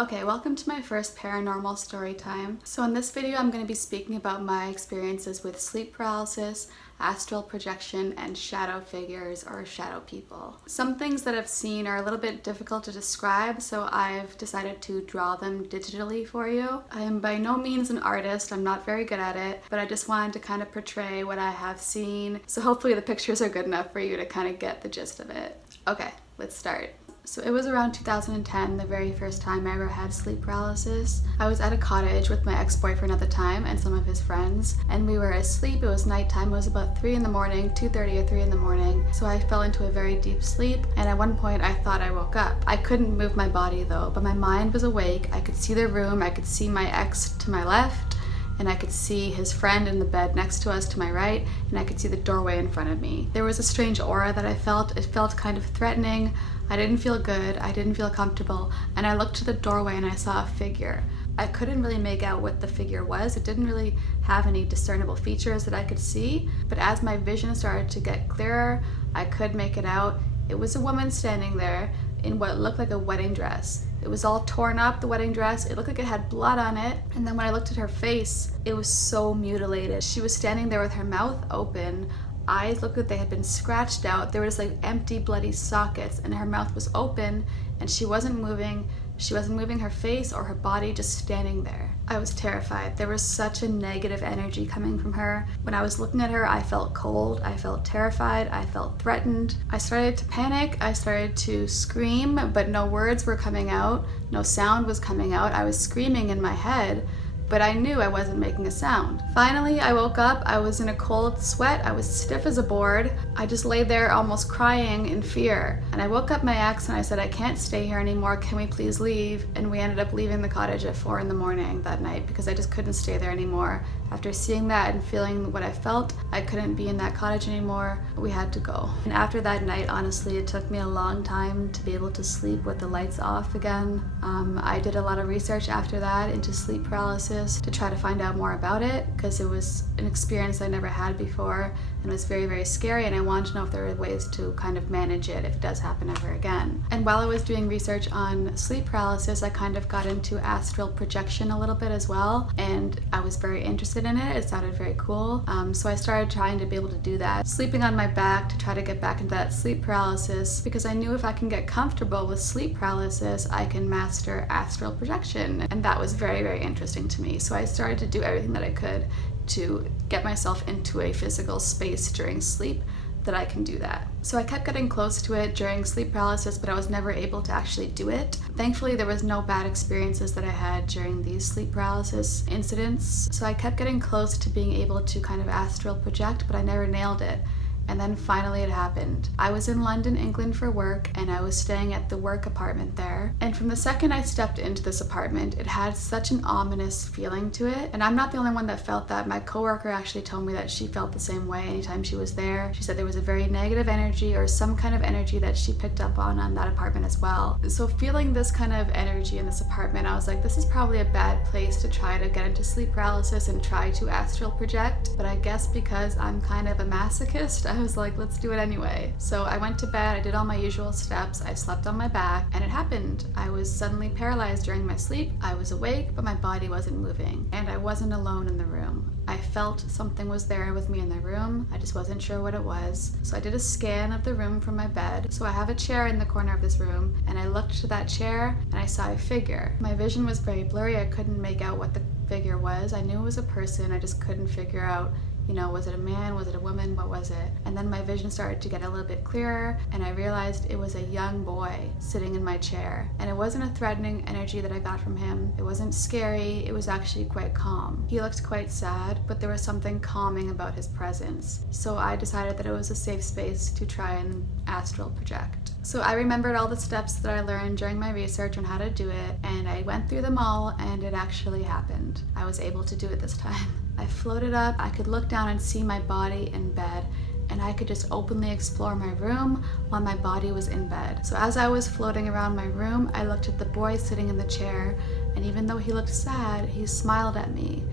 Okay, welcome to my first paranormal story time. So in this video, I'm going to be speaking about my experiences with sleep paralysis, astral projection, and shadow figures or shadow people. Some things that I've seen are a little bit difficult to describe, so I've decided to draw them digitally for you. I am by no means an artist, I'm not very good at it, but I just wanted to kind of portray what I have seen, so hopefully the pictures are good enough for you to kind of get the gist of it. Okay, let's start. So it was around 2010, the very first time I ever had sleep paralysis. I was at a cottage with my ex-boyfriend at the time and some of his friends, and we were asleep. It was nighttime. It was about 3 in the morning, 2:30 or 3 in the morning. So I fell into a very deep sleep, and at one point I thought I woke up. I couldn't move my body though, but my mind was awake. I could see the room. I could see my ex to my left, and I could see his friend in the bed next to us to my right, and I could see the doorway in front of me. There was a strange aura that I felt. It felt kind of threatening. I didn't feel good, I didn't feel comfortable, and I looked to the doorway and I saw a figure. I couldn't really make out what the figure was. It didn't really have any discernible features that I could see, but as my vision started to get clearer, I could make it out. It was a woman standing there in what looked like a wedding dress. It was all torn up, the wedding dress. It looked like it had blood on it. And then when I looked at her face, it was so mutilated. She was standing there with her mouth open. Eyes looked like they had been scratched out. There were just like empty, bloody sockets, and her mouth was open, and she wasn't moving. She wasn't moving her face or her body, just standing there. I was terrified. There was such a negative energy coming from her. When I was looking at her, I felt cold, I felt terrified, I felt threatened. I started to panic, I started to scream, but no words were coming out, no sound was coming out. I was screaming in my head, but I knew I wasn't making a sound. Finally, I woke up. I was in a cold sweat. I was stiff as a board. I just lay there almost crying in fear. And I woke up my ex and I said, I can't stay here anymore. Can we please leave? And we ended up leaving the cottage at 4 in the morning that night because I just couldn't stay there anymore. After seeing that and feeling what I felt, I couldn't be in that cottage anymore. We had to go. And after that night, honestly, it took me a long time to be able to sleep with the lights off again. I did a lot of research after that into sleep paralysis to try to find out more about it because it was an experience I never had before and it was very, very scary, and I wanted to know if there were ways to kind of manage it if it does happen ever again. And while I was doing research on sleep paralysis, I kind of got into astral projection a little bit as well, and I was very interested in it. It sounded very cool. So I started trying to be able to do that, sleeping on my back to try to get back into that sleep paralysis, because I knew if I can get comfortable with sleep paralysis, I can master astral projection. And that was very, very interesting to me. So I started to do everything that I could to get myself into a physical space during sleep that I can do that. So I kept getting close to it during sleep paralysis, but I was never able to actually do it. Thankfully, there was no bad experiences that I had during these sleep paralysis incidents. So I kept getting close to being able to kind of astral project, but I never nailed it. And then finally it happened. I was in London, England for work, and I was staying at the work apartment there. And from the second I stepped into this apartment, it had such an ominous feeling to it. And I'm not the only one that felt that. My coworker actually told me that she felt the same way anytime she was there. She said there was a very negative energy or some kind of energy that she picked up on that apartment as well. So feeling this kind of energy in this apartment, I was like, this is probably a bad place to try to get into sleep paralysis and try to astral project. But I guess because I'm kind of a masochist, I was like, let's do it anyway. So I went to bed, I did all my usual steps, I slept on my back, and it happened. I was suddenly paralyzed during my sleep. I was awake, but my body wasn't moving, and I wasn't alone in the room. I felt something was there with me in the room. I just wasn't sure what it was. So I did a scan of the room from my bed. So I have a chair in the corner of this room, and I looked to that chair and I saw a figure. My vision was very blurry. I couldn't make out what the figure was. I knew it was a person. I just couldn't figure out, was it a man? Was it a woman? What was it? And then my vision started to get a little bit clearer, and I realized it was a young boy sitting in my chair. And it wasn't a threatening energy that I got from him. It wasn't scary. It was actually quite calm. He looked quite sad, but there was something calming about his presence. So I decided that it was a safe space to try and astral project. So I remembered all the steps that I learned during my research on how to do it, and I went through them all, and it actually happened. I was able to do it this time. I floated up, I could look down and see my body in bed, and I could just openly explore my room while my body was in bed. So as I was floating around my room, I looked at the boy sitting in the chair, and even though he looked sad, he smiled at me.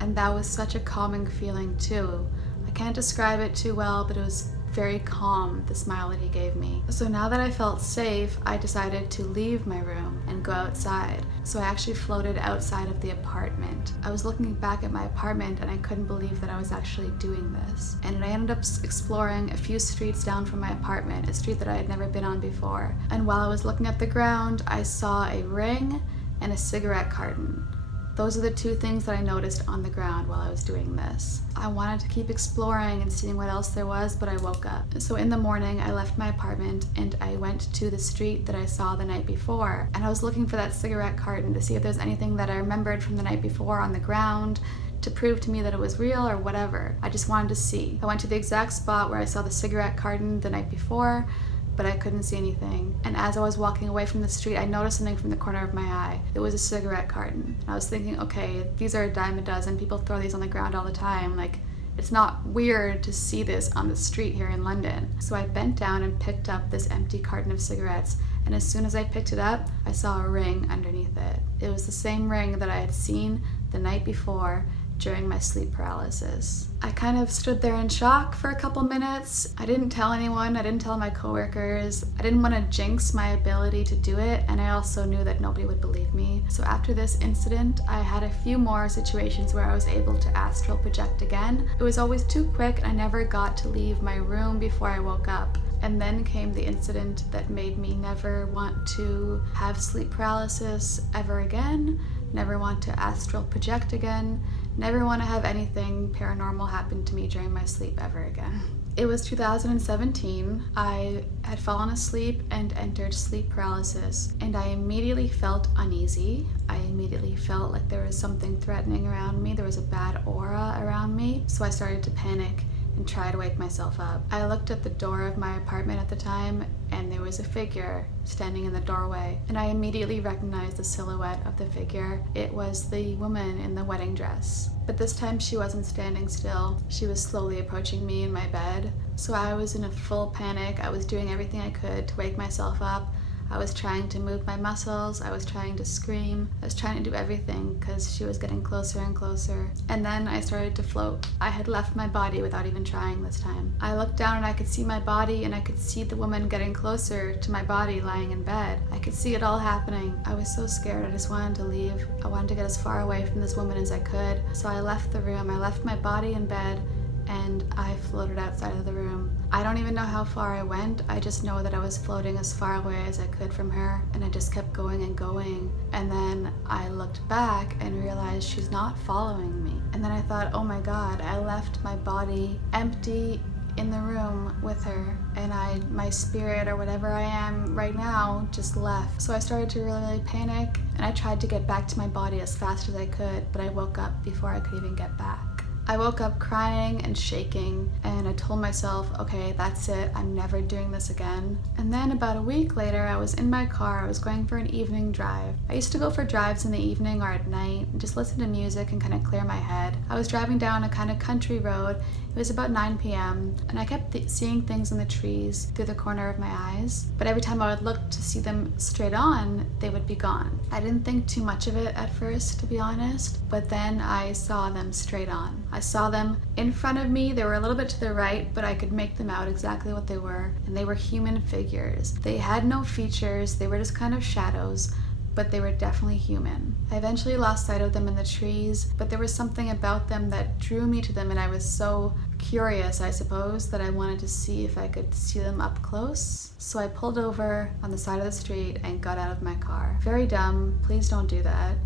And that was such a calming feeling too. I can't describe it too well, but it was very calm, the smile that he gave me. So now that I felt safe, I decided to leave my room and go outside. So I actually floated outside of the apartment. I was looking back at my apartment and I couldn't believe that I was actually doing this. And I ended up exploring a few streets down from my apartment, a street that I had never been on before. And while I was looking at the ground, I saw a ring and a cigarette carton. Those are the two things that I noticed on the ground while I was doing this. I wanted to keep exploring and seeing what else there was, but I woke up. So in the morning, I left my apartment and I went to the street that I saw the night before. And I was looking for that cigarette carton to see if there's anything that I remembered from the night before on the ground to prove to me that it was real or whatever. I just wanted to see. I went to the exact spot where I saw the cigarette carton the night before, but I couldn't see anything. And as I was walking away from the street, I noticed something from the corner of my eye. It was a cigarette carton. And I was thinking, okay, these are a dime a dozen. People throw these on the ground all the time. Like, it's not weird to see this on the street here in London. So I bent down and picked up this empty carton of cigarettes. And as soon as I picked it up, I saw a ring underneath it. It was the same ring that I had seen the night before during my sleep paralysis. I kind of stood there in shock for a couple minutes. I didn't tell anyone, I didn't tell my coworkers. I didn't want to jinx my ability to do it, and I also knew that nobody would believe me. So after this incident, I had a few more situations where I was able to astral project again. It was always too quick, and I never got to leave my room before I woke up. And then came the incident that made me never want to have sleep paralysis ever again, never want to astral project again, never want to have anything paranormal happen to me during my sleep ever again. It was 2017. I had fallen asleep and entered sleep paralysis, and I immediately felt uneasy. I immediately felt like there was something threatening around me. There was a bad aura around me, so I started to panic and try to wake myself up. I looked at the door of my apartment at the time, and there was a figure standing in the doorway, and I immediately recognized the silhouette of the figure. It was the woman in the wedding dress. But this time she wasn't standing still. She was slowly approaching me in my bed. So I was in a full panic. I was doing everything I could to wake myself up. I was trying to move my muscles, I was trying to scream, I was trying to do everything because she was getting closer and closer. And then I started to float. I had left my body without even trying this time. I looked down and I could see my body, and I could see the woman getting closer to my body lying in bed. I could see it all happening. I was so scared, I just wanted to leave. I wanted to get as far away from this woman as I could. So I left the room, I left my body in bed, and I floated outside of the room. I don't even know how far I went. I just know that I was floating as far away as I could from her, and I just kept going and going. And then I looked back and realized she's not following me. And then I thought, oh my God, I left my body empty in the room with her, and my spirit or whatever I am right now just left. So I started to really panic, and I tried to get back to my body as fast as I could, but I woke up before I could even get back. I woke up crying and shaking, and I told myself, okay, that's it, I'm never doing this again. And then about a week later, I was in my car, I was going for an evening drive. I used to go for drives in the evening or at night and just listen to music and kind of clear my head. I was driving down a kind of country road. It was about 9 p.m. and I kept seeing things in the trees through the corner of my eyes, but every time I would look to see them straight on, they would be gone. I didn't think too much of it at first, to be honest, but then I saw them straight on. I saw them in front of me. They were a little bit to the right, but I could make them out exactly what they were, and they were human figures. They had no features, they were just kind of shadows, but they were definitely human. I eventually lost sight of them in the trees, but there was something about them that drew me to them, and I was so curious, I suppose, that I wanted to see if I could see them up close. So I pulled over on the side of the street and got out of my car. Very dumb, please don't do that,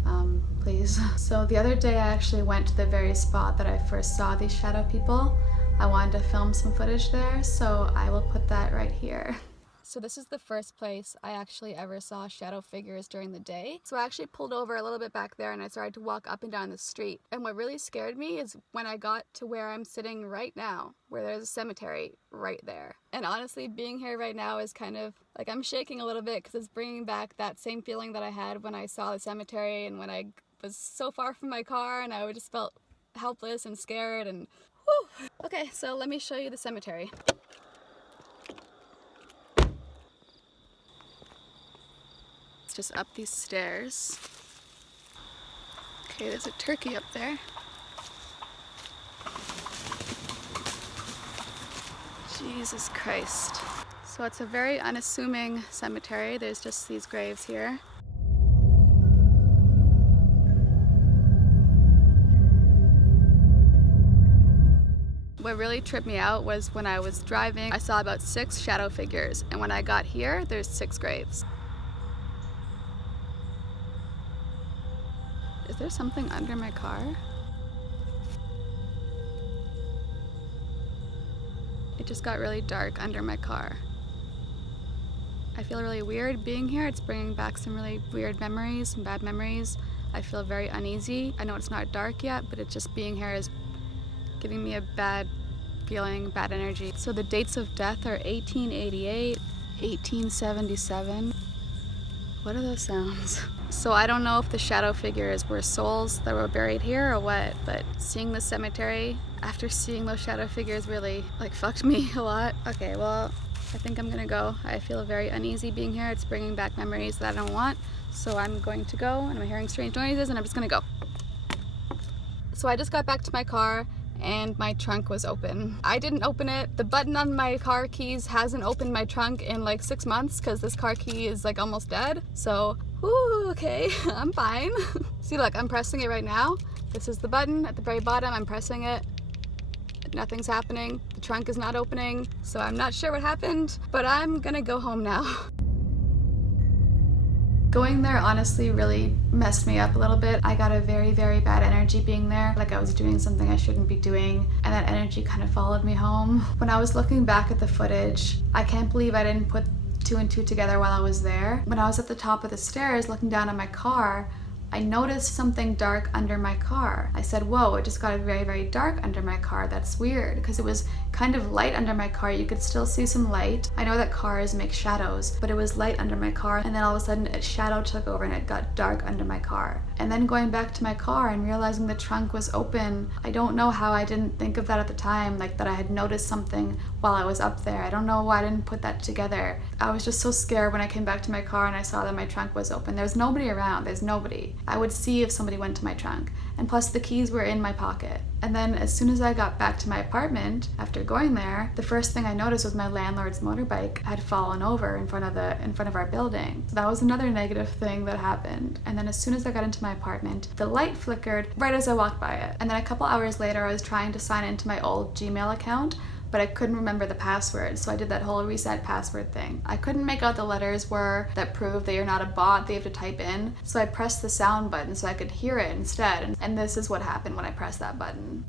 please. So the other day I actually went to the very spot that I first saw these shadow people. I wanted to film some footage there, so I will put that right here. So this is the first place I actually ever saw shadow figures during the day. So I actually pulled over a little bit back there and I started to walk up and down the street. And what really scared me is when I got to where I'm sitting right now, where there's a cemetery right there. And honestly, being here right now is kind of like I'm shaking a little bit because it's bringing back that same feeling that I had when I saw the cemetery and when I was so far from my car and I just felt helpless and scared and whew. Okay, so let me show you the cemetery. Just up these stairs. Okay, there's a turkey up there. Jesus Christ. So it's a very unassuming cemetery. There's just these graves here. What really tripped me out was when I was driving, I saw about 6 shadow figures, and when I got here, there's 6 graves. Is there something under my car? It just got really dark under my car. I feel really weird being here. It's bringing back some really weird memories, some bad memories. I feel very uneasy. I know it's not dark yet, but it's just being here is giving me a bad feeling, bad energy. So the dates of death are 1888, 1877. What are those sounds? So I don't know if the shadow figures were souls that were buried here or what, but seeing the cemetery after seeing those shadow figures really fucked me a lot. Okay, well, I think I'm gonna go. I feel very uneasy being here. It's bringing back memories that I don't want. So I'm going to go, and I'm hearing strange noises, and I'm just gonna go. So I just got back to my car, and my trunk was open. I didn't open it. The button on my car keys hasn't opened my trunk in like 6 months because this car key is like almost dead. So, whoo, okay, I'm fine. See, look, I'm pressing it right now. This is the button at the very bottom. I'm pressing it. Nothing's happening. The trunk is not opening. So I'm not sure what happened, but I'm gonna go home now. Going there honestly really messed me up a little bit. I got a very, very bad energy being there. Like I was doing something I shouldn't be doing, and that energy kind of followed me home. When I was looking back at the footage, I can't believe I didn't put 2 and 2 together while I was there. When I was at the top of the stairs looking down at my car, I noticed something dark under my car. I said, whoa, it just got very, very dark under my car. That's weird, because it was kind of light under my car. You could still see some light. I know that cars make shadows, but it was light under my car, and then all of a sudden a shadow took over and it got dark under my car. And then going back to my car and realizing the trunk was open, I don't know how I didn't think of that at the time, like that I had noticed something while I was up there. I don't know why I didn't put that together. I was just so scared when I came back to my car and I saw that my trunk was open. There's nobody around, there's nobody. I would see if somebody went to my trunk, and plus the keys were in my pocket. And then as soon as I got back to my apartment after going there, the first thing I noticed was my landlord's motorbike had fallen over in front of our building. So that was another negative thing that happened. And then as soon as I got into my apartment, the light flickered right as I walked by it. And then a couple hours later, I was trying to sign into my old Gmail account, but I couldn't remember the password, so I did that whole reset password thing. I couldn't make out the letters that prove that you're not a bot that you have to type in, so I pressed the sound button so I could hear it instead, and this is what happened when I pressed that button.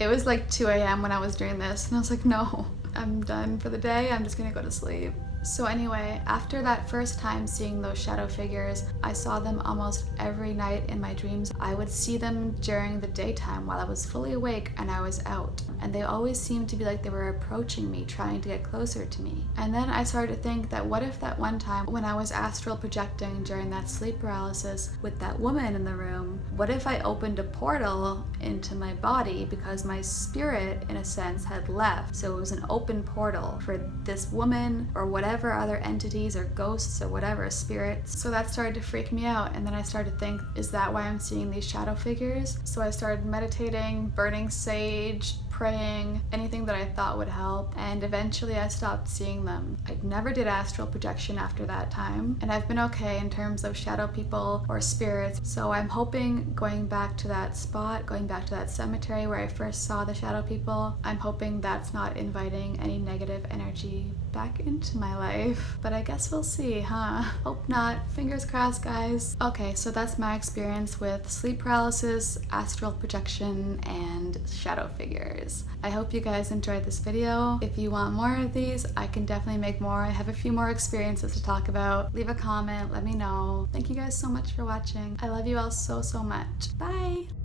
It was like 2 a.m. when I was doing this, and I was like, no, I'm done for the day, I'm just gonna go to sleep. So anyway, after that first time seeing those shadow figures, I saw them almost every night in my dreams. I would see them during the daytime while I was fully awake and I was out. And they always seemed to be like they were approaching me, trying to get closer to me. And then I started to think that what if that one time when I was astral projecting during that sleep paralysis with that woman in the room, what if I opened a portal into my body because my spirit, in a sense, had left. So it was an open portal for this woman or whatever other entities or ghosts or whatever, spirits. So that started to freak me out, and then I started to think, is that why I'm seeing these shadow figures? So I started meditating, burning sage, praying, anything that I thought would help, and eventually I stopped seeing them. I never did astral projection after that time, and I've been okay in terms of shadow people or spirits. So I'm hoping going back to that spot, going back to that cemetery where I first saw the shadow people, I'm hoping that's not inviting any negative energy back into my life. But I guess we'll see, huh? Hope not. Fingers crossed, guys. Okay, so that's my experience with sleep paralysis, astral projection, and shadow figures. I hope you guys enjoyed this video. If you want more of these, I can definitely make more. I have a few more experiences to talk about. Leave a comment, let me know. Thank you guys so much for watching. I love you all so, so much. Bye!